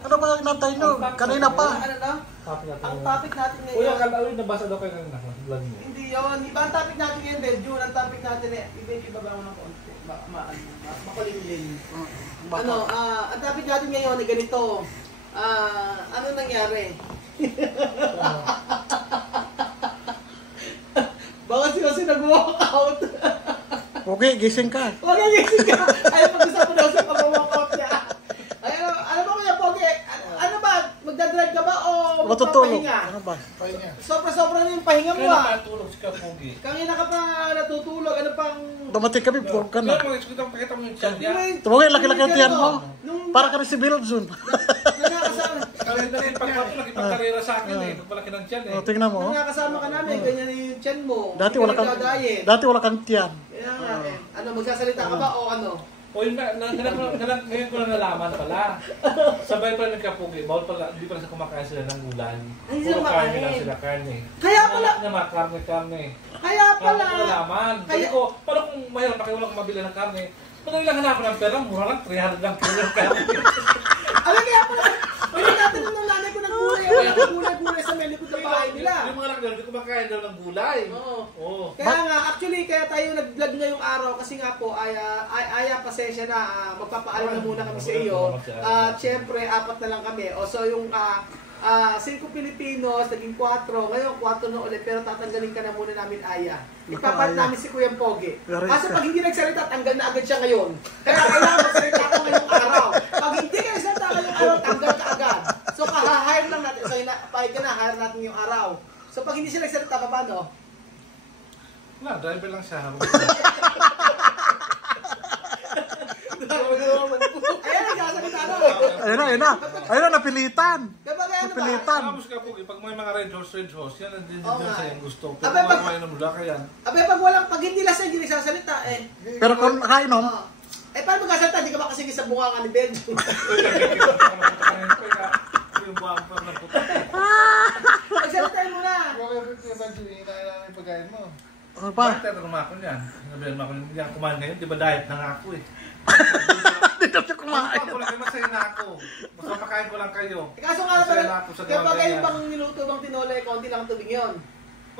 Ano ba yung nantay nyo? Kanina pa. Ano na? Ang topic natin ngayon. Kuya, kalawin, nabasa daw kayo kanina sa vlog niyo. Hindi yun. Iba ang topic natin ngayon, Belgium. Ang topic natin eh. Ibig ibaba mo ng konti. Makulimlim. Ang topic natin ngayon ay ganito. Ano nangyari? Baka sila nag-walk out. Okay, gising ka. Okay, gising ka. Ayaw pag-usapan daw sa pag-walk out niya. Ano ba kuya Pogi? Ano ba? Magdadrive ka ba o Matutulog. magpapahinga? Ano ba? Pahinga. Sobra-sobra na yung pahinga mo Kaya ah. natulog si Kapogi. Kanina ka pa natutulog. Ano pang... Dumating kami, pulog ka na. Pakita mo yung chan niya. Tumagay, laki-laki ang tiyan mo. Nung Para ka rin si Bilzon. nakakasama, Kalenda rin pagpato, nagipagkarera sa akin eh. Nagpalaki ng chan eh. O, tingnan mo. nung nakasama ka namin, ganyan na yung chan mo. Dati Hindi wala ka kang, nagda-diet. dati wala kang tiyan. Kaya nga eh. Ano, magsasalita ka ba o ano? O yun na, ngayon ko na nalaman pala. Sabay pa rin nagkapugi. Bawal pala, hindi pala sa kumakain sila ng gulay. Ay, sila Puro karne makain. lang sila, karne. Kaya pala, Wala naman, karne. kaya Kaya pala. ko nalaman. Sabi ko, paano kung mahirap na kayo walang mabili ng karne? Madali lang hanapan ng pera, mura lang, 300 lang kilo ng karne. Alam kaya pala, pwede natin ng nanay ko ng gulay. Gulay sa may likod ng bahay nila. Yung mga anak hindi kumakain daw ng gulay. Oo. Kaya nga, actually, kaya tayo nag-vlog ngayong araw kasi nga po, Aya, pasensya na, magpapaalam na muna kami sa iyo. At syempre, 4 na lang kami. O so yung 5 Pilipinos, naging 4, ngayon 4 na ulit, pero tatanggalin ka na muna namin, Aya. Ipapalit namin si Kuya Pogi. Kasi pag hindi nagsalita, tanggal na agad siya ngayon. Kaya kailangan magsalita ako ngayong araw. Pag hindi ka nagsalita ngayong araw, tanggal ka agad. So, hire lang natin. So, pahig ka na, hire natin yung araw. So, pag hindi siya nagsalita, paano? Na, driver lang siya. Ayan, nagsasalita na. Ayun na, napilitan. Kapag ano ba? Napilitan. Tapos Kapogi, pag may mga red horse, yan ang din Oo din nga sa eh. yung gusto. Abay, Pero pag- kung kumain ng bulaka yan. Abe, pag hindi lasing, hindi nagsasalita eh. Pero kung kainom, Eh, paano magkasalita? Hindi ka ba kasi sa bunga ka ni Benjo? Yung buwang pa ng puta. Magsalitain mo na. yung pagkain mo. ano pa? Bakit tatanong ako niyan? Sabihan mo ako, hindi ako kumain ngayon, di ba diet na nga ako eh. Hindi daw siya kumain. Ako lang, masaya na ako. Mas mapakain ko lang kayo. Eh, kaso nga Masaya na naman, ako sa kaya gawang pag kayo ganyan. bang niluto bang tinola, eh, konti lang tubig yun.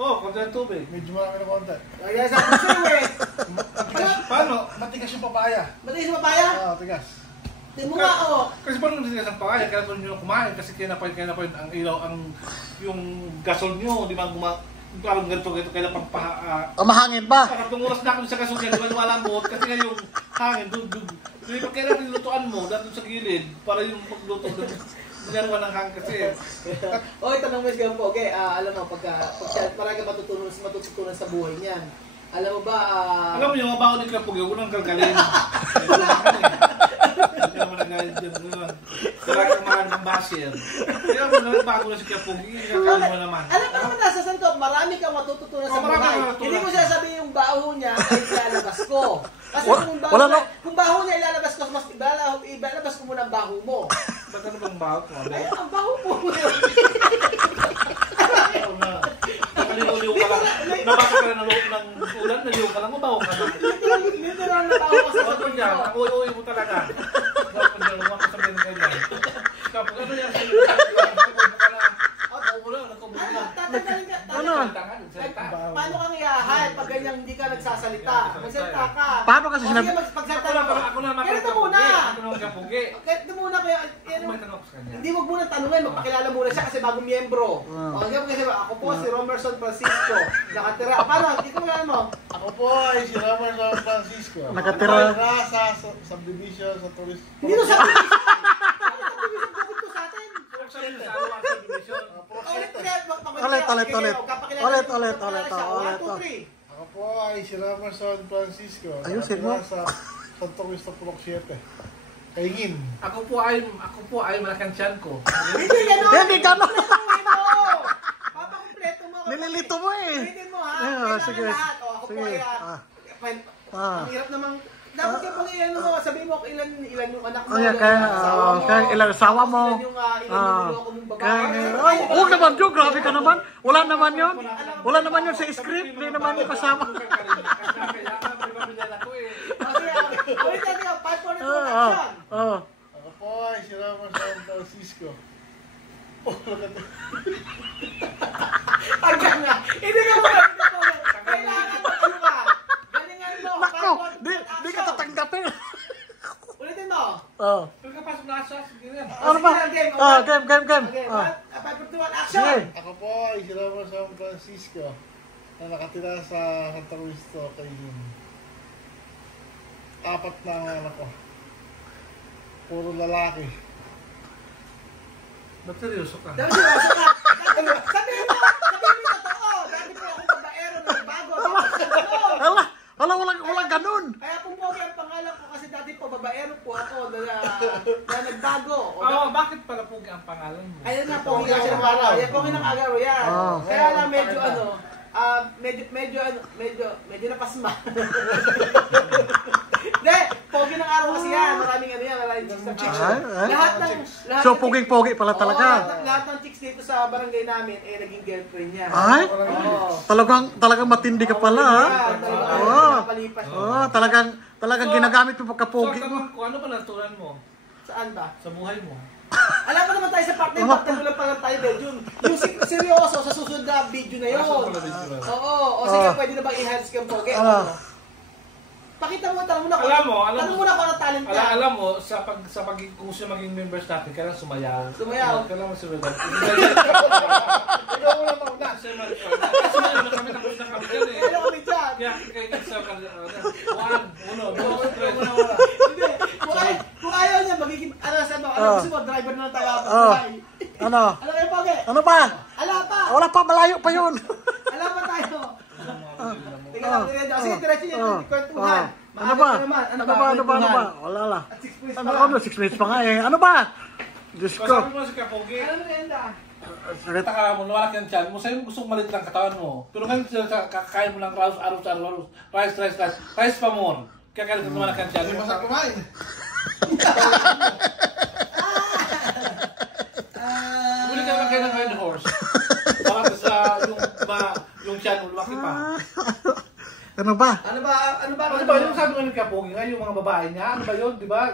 Oo, konti ng tubig. Medyo marami na konti. Kaya sabi ko sa'yo eh. Paano? Matigas yung papaya. Matigas sa papaya? Oo, tigas. Di mo nga oh. Kasi paano nung sinigas ng pakaya, kaya kung nyo kumain, kasi kaya na pa ang ilaw, yung gasol nyo, di ba parang ganito, kaya pang Mahangin ba? Tatlong oras na ako sa gasol niya, di ba walamot, kasi nga yung hangin, Hindi pa kailangan nilutuan mo, dahil sa gilid, para yung magluto doon. Nilaruan ng hangin kasi. Oy, tanong mo si Gampo, okay, alam mo, parang ka matututunan sa buhay niyan. Alam mo ba, Alam mo yung mga baon ni Kapog, yung unang galgalin. Hindi naman nagalit dyan. Kaya kang mahal ng basher. Kaya mo naman bago na si Kapog, ikakawin mo naman. alam mo naman nasa santo, marami kang matututunan sa Marami buhay. kang matutunan. Hindi mo sasabihin yung baho niya ay ilalabas ko. Kasi kung baho niya ilalabas ko, mas ilalabas ko muna ang baho mo. Ba't ano bang baho ko? Ay, ang baho mo. Nakaliw-liw ka lang. Nabasa ka na ng ulan, naliw ka lang, mabaho ka na. Literal na baho ka sa Ano sabi yan? mo. Ang uwi mo talaga. Bakit mo dyan, huwag ka sabihin ng ganyan. Kapag ano yan? Tatanggalin ka. Ano? Paano kang iyahay pag ganyan hindi ka nagsasalita? Magsalita ka. Paano kasi O, sinabi? sige, magsalita ka. Ako na Ganito muna. Ako na magkapugi. Ganito muna kaya. Ako may tanong ko sa kanya. Hindi wag muna tanungin, magpakilala muna siya kasi bagong miyembro. O, sige, kasi ako po si Romerson Francisco. Nakatira. Paano? Dito mo mo. Ako po ay si Ramon San Francisco. Nakatira. Nakatira sa subdivision sa tourist. Hindi to sa atin. Ito sa atin. Ulit. Ako po ay si Ramon San Francisco. Ayusin mo. Nakatira sa Santo Cristo Pulok 7. Kaingin. Ako po ay malaking tiyan ko. Hindi gano'n. Hindi gano'n. Papakumpleto mo. Nililito mo eh. Pwede mo ha. Ayun, Kailangan sige. lahat. O, ako po Sige. ay... Ah. Ang hirap namang... Dapat ka pang ilan mo. Sabihin mo ilan yung anak mo. Kaya, ilang asawa mo. Ilan yung niloko mong babae. Huwag naman yun, grabe ka naman. Wala naman yun. Wala naman yun sa script. Hindi naman yung kasama. Ulit natin yung 5 for production. Ako po ay si Ramon San Francisco. Hanggang nga. Hindi ka magaling na po. Kailangan mo ka. Galingan mo. Nako, Kaya di ka tatanggapin. Ulitin mo. Oh. Pero kapasok na siya, sige na. Ano ba? Game. Game. Okay, Oh. 5, 4, 2, 1, action! Sige. Ako po ay si Ramon San Francisco na nakatira sa Santa Luisa, Kaingin. 4 na ang anak ko. Puro lalaki. Ba't seryoso ka? Dami seryoso ka. Sabihin mo yung totoo. Dami po akong babaero na bago. Walang ganun. Kaya po Pogi ang pangalan ko kasi dati po babaero po ako na nagbago. Oo, bakit pala Pogi ang pangalan mo? Ayun na Pogi ang araw. Yan Pogi ng araw yan. Oh. Kaya lang medyo napasma. Hindi, Pogi ng araw kasi yan. Maraming chicks. Lahat So, poging-pogi pala talaga. Lahat ng chicks dito sa barangay namin naging girlfriend niya. Ay? Oo. Talagang matindi ka pala, ha? Oo. Napalipas. Oh, talagang ginagamit mo So, pagka-pogi mo. tanong ko, ano ba naturan mo Saan ba? sa buhay mo? Alam mo naman tayo sa partner mo lang pala tayo medyo. Yung seryoso sa susunod na video na yun. Oo. O sige, pwede na bang i-hands cam Pogi? Pakita mo, tanong mo na kung ano talent ka. Alam mo, kung siya maging members natin, kailangan sumayaw. Sumayaw. Kailangan sumayaw. Ikaw muna mauna. Kasi sumayaw na kami, tapos na kami dyan eh. Ano kami dyan? Kaya sa uno, dos, tres. Hindi. Kung ayaw niya, magiging, ano gusto mo, driver na lang tayo habang buhay. Ano? Ano kayo, Pogi? Ano ba? Ala pa! Wala pa, malayo pa yun. Ala pa tayo! Tingnan lang rin. Sige, diretso niya yung kwentuhan. Ano ba? Ano Ano ba? Wala la. At 6 minutes Ano, 6 minutes pa nga eh. Ano ba? Diyos ko. Sabi mo si Kapogi, Ano merienda? taka mo, nawala ka ng tiyan mo, sa'yo gusto mong malit lang katawan mo. Pero ngayon kakain mo lang araw-araw. Rice pa more. Kaya nawala ka ng tiyan Hindi mo. masarap kumain. Buli ka lang kayo ng red horse. Baka sa yung tiyan mo, lumaki pa. Ano ba? Ano ba? Ano ba yung sabi ko ni Kapogi nga, yung mga babae niya, ano ba yun, di ba?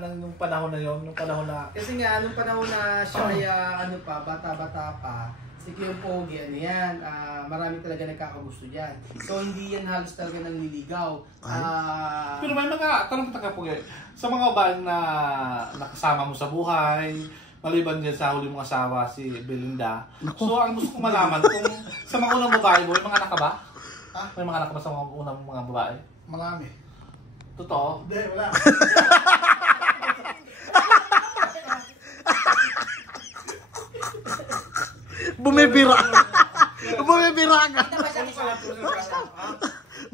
Nung panahon na yun, nung panahon na... Kasi nga, nung panahon na siya ay bata-bata pa, si Kuya Pogi, ano yan, marami talaga nagkakagusto dyan. So, hindi yan halos talaga nangliligaw. Pero may mga, tanong kita Kapogi, sa mga babae na nakasama mo sa buhay, maliban din sa huli mong asawa, si Belinda. So, ang gusto kong malaman, kung sa mga unang babae mo, may mga anak ka ba? May mga anak ka ba sa mga unang mga babae? Marami. Totoo? Hindi, wala. Bumibira. Bumibira ka.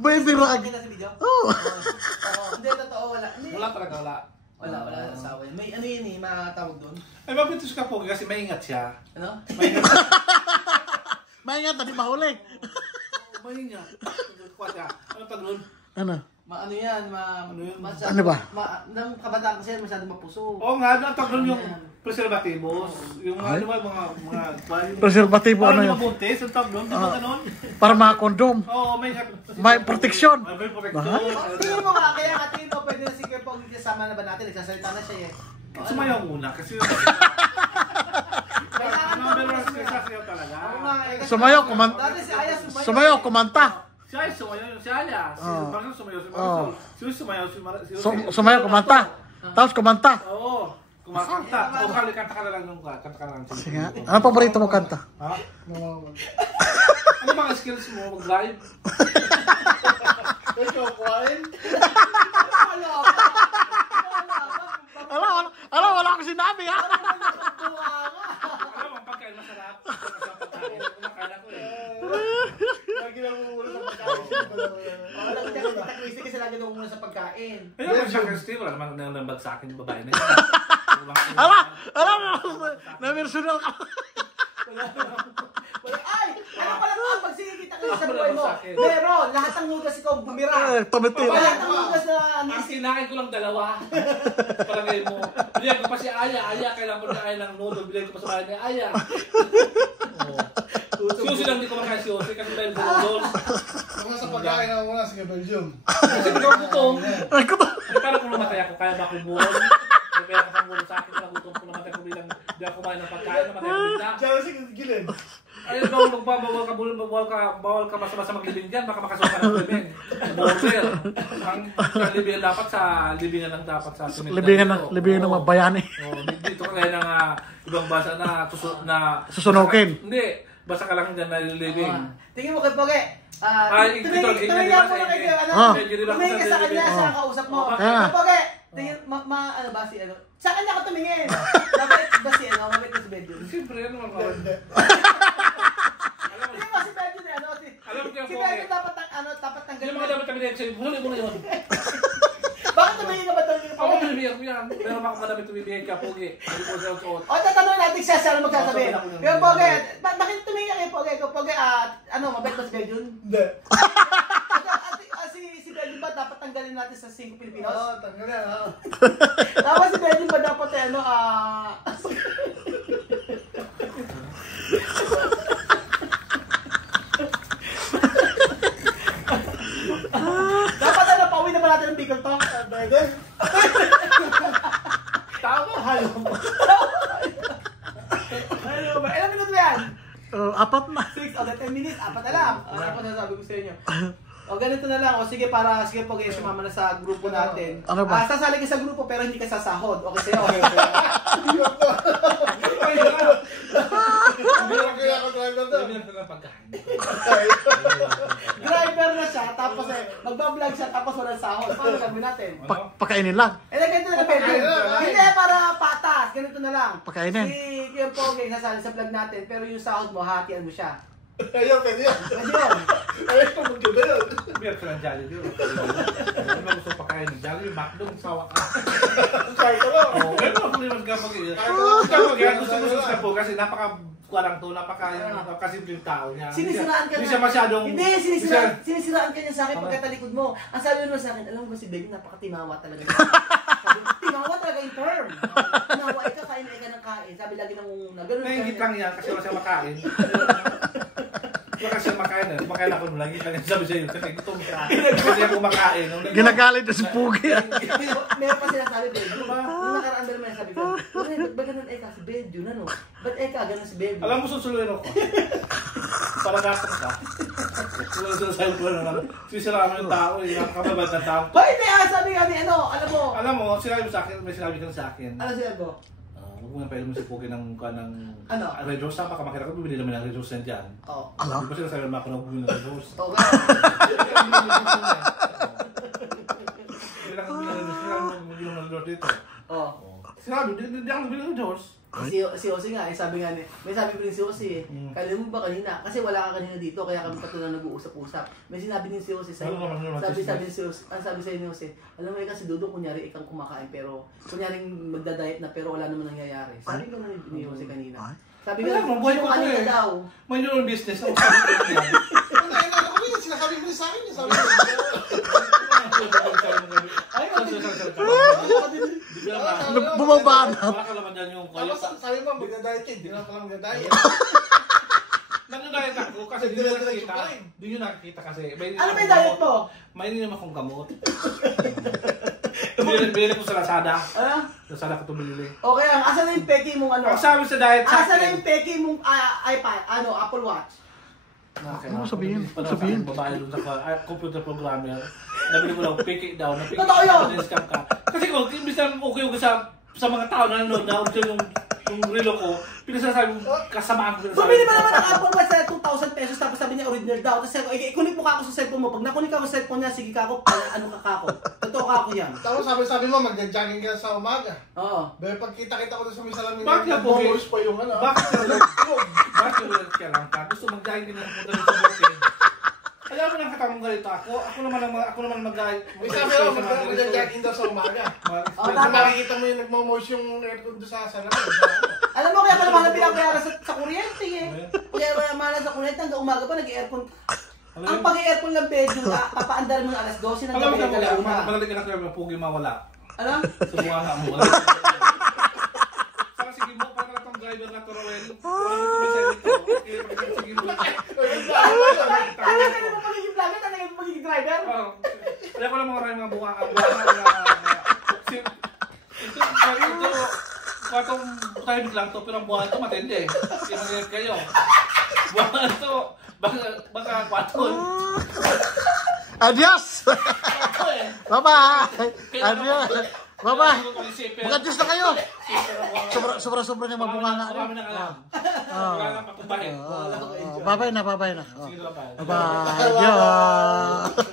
Bumibira ka. Kita sa video? Oo. Hindi, totoo, wala. Wala talaga, wala. Wala sa asawa yan. May ano yun eh, matawag doon? Ay, mabitos ka po kasi maingat siya. Ano? Maingat na di mahuli. Maingat. Kuha siya. Ano tag nun? Ano? Ano yan? Ano ba? Nang kabataan kasi masyadong mapuso. Oo nga, ang tag nun yung preservativos. Yung ano ba, mga... Preservatibo ano yun? Mga buntis, ang tag nun, di ba ganun? Para mga kondom. Oo, may... May proteksyon. May protection. Tingin mo nga, kaya tingin mo pwede na si Kuya Pogi kasama na ba natin? Nagsasalita na siya eh. Sumayaw muna kasi... Number one sasayaw talaga. Sumayaw, kumanta. Dati si Aya Sumayaw, kumanta. Siya ay sumayaw yung si Alia. Si Marisol sumayaw, si Marisol. Si sumayaw, si Marisol. Sumayaw, kumanta. Tapos kumanta. Oo. Kumakanta. O kali, kanta ka na lang nung kanta ka na lang. Sige nga. Ano paborito mo kanta? Ha? Ano mga skills mo mag-drive? Ikaw, kuhain. Wala akong sinabi ha. Alam, ang pagkain masarap. Kumakain ako eh. Lagi na mumula sa pagkain. Takwistik kasi lagi nung muna sa pagkain. Ayun, siya kasi wala naman nalambag sa akin yung babae na yun. Na-personal ka. Ay! Ano pala ito? Pag sinikita ka sa buhay mo, meron! Lahat ng hugas ikaw bumira! Tumitil. Lahat ng hugas na Ang kinain ko lang dalawa. Palagay mo. Bilhan ko pa si Aya. Aya, kailangan ko na kain ng noodle. Bilhan ko pa sa bahay ni Aya. Susi lang di ko makain si Jose kasi dahil sa noodles. Kung sa pagkain na muna, sige Belgium. Kasi ikaw gutom. Paano kung namatay ako? Kaya ba ako buwan? pera ka pang gulo sa akin, nagutom ko naman tayo bilang di ako kumain ng pagkain, naman tayo bigla. Jealousy gilid. Ayun, bawal ka basta-basta maglibing dyan, baka makasuka ng libing. Border. Ang libingan dapat sa libingan lang dapat sa Libingan ng mga bayani. Dito ka kaya ng ibang basa na Susunukin. Hindi, basta ka lang dyan na living. Tingin mo kay Poge. Tumingin mo na kay tumingin ka sa kanya, siya ang kausap mo. Poge, tingin, ano ba si ano? Sa kanya ka tumingin. Mabait ba si ano? Mabait ba si Bedyo? Siyempre, ano mga Tingin mo si Bedyo na ano? Alam mo kaya Si Poge. Bedyo dapat tanggalin Yung mo. mga dapat kami na sa'yo, huli mo na yun. Bakit tumingin ka ba tumingin Ako Poge? tumibigyan ko yan. Pero baka madami tumibigyan ka, Poge. Hindi ko siya suot. O, tatanungin natin siya, siya ang magsasabi. Pero Poge, bakit tumingin ka kay Poge? Poge, ano, mabait ba si Bedyo? Hindi. Si Bedyo ba dapat tanggalin natin sa 5 Pilipinos? Oo, tanggalin. Tapos si Bedyo ba dapat ano, dapat ano, pauwi na ba natin ng Bicol to? Pwede. Tama, halo mo. Halo ba? Ilang minuto yan? 4 na. 6 o 10 minutes, 4 na lang. Ano ko nasabi ko sa inyo? O ganito na lang, o sige po kayo sumama na sa grupo natin. Ano ba? Sasali ka sa grupo pero hindi ka sasahod. Okay sa'yo, okay. Hindi lang kaya ako driver to. Tumibigyan ko lang pagkain. Driver na siya, tapos magbablog siya, tapos walang sahod. Paano gagawin natin? Pakainin lang. Ganito na lang, Pedro. Hindi, para patas. Ganito na lang. Pakainin. Si Kuya Poge, sasali sa vlog natin, pero yung sahod mo, hatian mo siya. Ayaw, pwede yan. Kasi yun. Ayaw, maganda yun. Tumibigyan ko lang Jollibee. Ano ba gusto pagkain ng Jollibee? McDo, sawa ka. Kahit ano. Oo, pero ako naman kapag gusto po kasi napaka-kuwarang to, napaka-simpleng tao niya. Sinisiraan ka Hindi na. siya masyadong... Hindi, sinisiraan ka niya sa akin pagkatalikod mo. Ang sabi mo sa akin, alam mo ba si Bego, napaka-timawa talaga. Sabi ko, timawa talaga yung term. Timawa, ikaw kain ng kain. Sabi lagi nangunguna. Ganun Nahingit lang yan kasi wala siya makain. Wala siya makain eh. Kumakain ako lagi lang yan sabi sa'yo. Kasi gusto mo siya. Kasi ako kumakain. Ginagalit na si Pugi. Meron pa sila sabi, Bedyo ba? Nung nakaraan ba naman sabi ko, ba't ba ganun Eka si Bedyo na no? Ba't Eka ganun si Bedyo? Alam mo susuluin ako. Para gatong ka. Sinasabi ko na naman. Sisira mo yung tao. Yung nakakababad na tao. Ba hindi sabi kami, alam mo. Alam mo, sinabi mo sa akin, may sinabi ka na sa akin. Ano sinabi mo? Huwag mo na pwede mo si Pogi ng Ano? Red Rose. Baka makita ko, bumili naman ng Red Rose yan dyan. Oo. Di ba sinasabi naman ako na bumili ng Red Rose? Okay. Hindi lang bumili ng Red Rose dito. Oo. Sinabi, hindi ako bumili ng Red Rose. Si Osi nga, sabi nga ni, may sabi ko rin si Osi, kalimu ba kanina? Kasi wala ka kanina dito, kaya kami patuloy nag-uusap-usap. May sinabi din si Osi sa'yo, sabi ni si Osi, ang sabi sa'yo ni Osi, alam mo kasi Dudo, kunyari ikang kumakain, pero kunyaring magda-diet na, pero wala naman nangyayari. Sabi ko na ni Osi kanina. Sabi ko, buhay ko kanina eh. daw. May yun yung business. Ano ko yun? Sinasabi mo sa akin. Sabi ko. Bumabanat. Wala ka naman dyan yung Tapos sabi mo, magda-diet yun. Hindi na pala magda-diet. Nag-diet ako kasi di nyo nakikita. Di nyo nakikita kasi. Ano ba yung diet mo? May ininom akong gamot. Binili ko sa Lazada. Ano? Lazada ko ito binili. Okay lang, asan na yung peki mong ano? Ang sabi sa diet sa Asan na akin. yung peki mong iPad, Apple Watch? Ano sabihin? Sabihin. Babae doon sa computer programmer. Nabili ko lang, pick it down. Totoo yun! Scam ka. Kasi kung imbis na okay ko sa mga tao na nanonood na option yung relo ko, pinasasabi mo, kasamaan ko. Bumili ba naman ang Apple Watch sa 2,000 pesos tapos sabi niya original daw. Tapos sabi ko, ikunik mo ka ako sa cellphone mo. Pag nakunik ako sa cellphone niya, sige ka ako, ano ka ako. Totoo ka ako yan. Tapos sabi mo, magja-jogging ka sa umaga. Oo. Pero pag kita-kita ko doon sa may salamin, Bakit nga, Pogi? nag-bombers pa yung ano. Bakit ka lang ka? Gusto mag-join din ako punta sa bukid. Alam mo nang katamang ganito ako naman mag-join. May sabi ako, magja-jogging daw sa umaga. Oh, Pag makikita mo yung nagmamose yung aircon doon sa salamin. Alam mo kaya pala mahal na pinapayaran sa kuryente eh. Kaya mahal sa kuryente hanggang umaga pa nag-aircon. Ang pag-aircon lang bedyo, papaandar mo ng alas 12 ng Alam mo gabi na ka lang. madali ka na kaya may Pogi mawala. Alam? Sumuha nga mo. Saka sige mo, parang itong driver na to, Roel. Sige mo. Talaga ka naman magiging vlogger, talaga ka magiging driver. Kaya ko lang mga buka na Kwatong tahimik lang to, pero ang buwan to matindi. Kasi mag kayo. Buwan to, baka kwatol. Adios! Kwato eh. Bye-bye! Adios! Bye-bye! Mag-adjust Mag-adjust na kayo! Sobra-sobra niya mabunganga. Marami nang alam. Wala nang patumbahin. Bye-bye na, bye-bye na. Sige, bye-bye. Bye-bye! Adios!